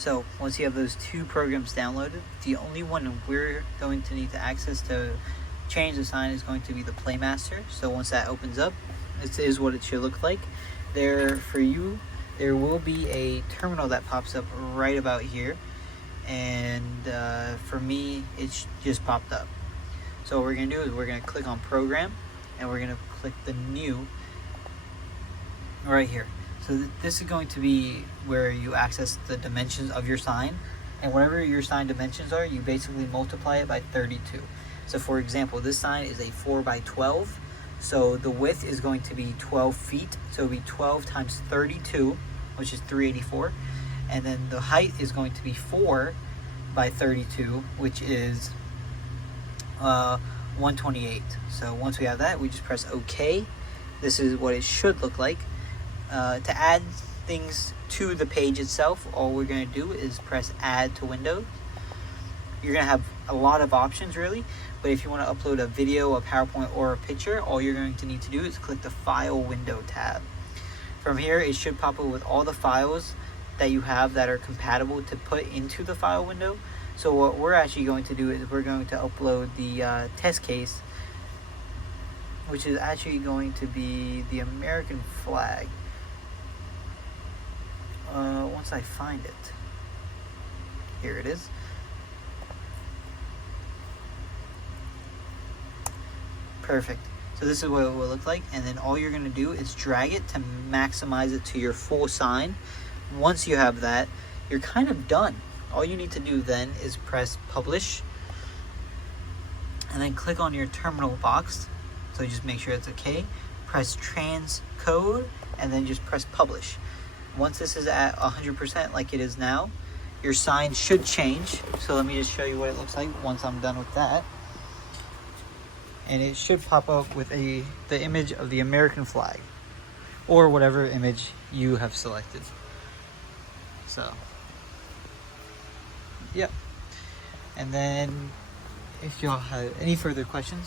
So once you have those two programs downloaded, the only one we're going to need to access to change the sign is going to be the PlayMaster. So once that opens up, this is what it should look like. For you, there will be a terminal that pops up right about here, and for me, it's just popped up. So what we're going to do is we're going to click on Program, and we're going to click the New right here. So this is going to be where you access the dimensions of your sign, and whatever your sign dimensions are, you basically multiply it by 32. So for example, this sign is a 4 by 12, so the width is going to be 12 feet, so it'll be 12 times 32, which is 384, and then the height is going to be 4 by 32, which is 128. So once we have that, we just press OK. This is what it should look like. To add things to the page itself, all we're going to do is press Add to Windows. You're going to have a lot of options really, but if you want to upload a video, a PowerPoint, or a picture, all you're going to need to do is click the File Window tab. From here, it should pop up with all the files that you have that are compatible to put into the file window. So what we're actually going to do is we're going to upload the test case, which is actually going to be the American flag. Once I find it, here it is. Perfect. So this is what it will look like, and then all you're going to do is drag it to maximize it to your full sign. Once you have that, you're kind of done. All you need to do then is press Publish, and then click on your terminal box. So just make sure it's okay. Press Transcode, and then just press Publish. Once this is at 100% like it is now, your sign should change. So let me just show you what it looks like once I'm done with that. And it should pop up with the image of the American flag, or whatever image you have selected. So, yep. And then if y'all have any further questions,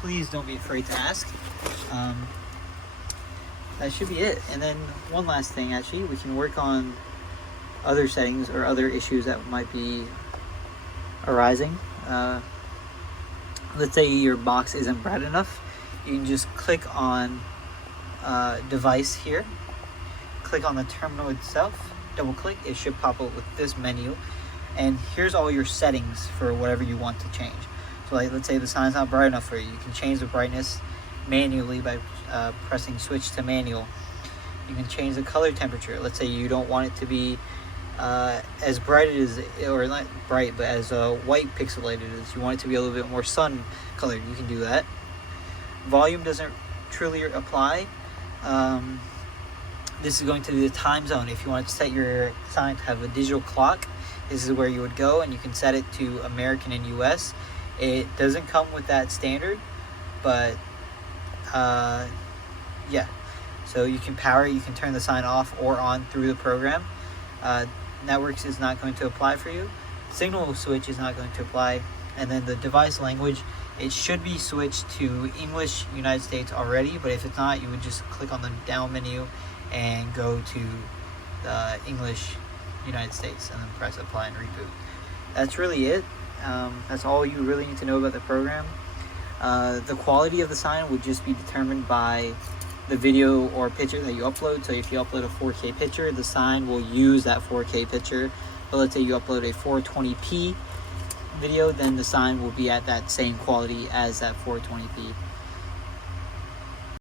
please don't be afraid to ask. That should be it. And then one last thing, actually, we can work on other settings or other issues that might be arising. Let's say your box isn't bright enough. You can just click on device here, click on the terminal itself, double click, it should pop up with this menu, and here's all your settings for whatever you want to change. So like, let's say the sign's not bright enough for you. You can change the brightness manually by pressing switch to manual. You can change the color temperature. Let's say you don't want it to be as bright as, or not bright, but as white pixelated as you want it to be a little bit more sun colored. You can do that. Volume doesn't truly apply. This is going to be the time zone. If you want to set your sign to have a digital clock, this is where you would go, and you can set it to American and US. It doesn't come with that standard, but yeah. So you can you can turn the sign off or on through the program. Networks is not going to apply for you. Signal switch is not going to apply. And then the device language, it should be switched to English United States already, but if it's not, you would just click on the down menu and go to the English United States and then press apply and reboot. That's really it. That's all you really need to know about the program. The quality of the sign would just be determined by the video or picture that you upload. So if you upload a 4K picture, the sign will use that 4K picture. But let's say you upload a 420p video, then the sign will be at that same quality as that 420p.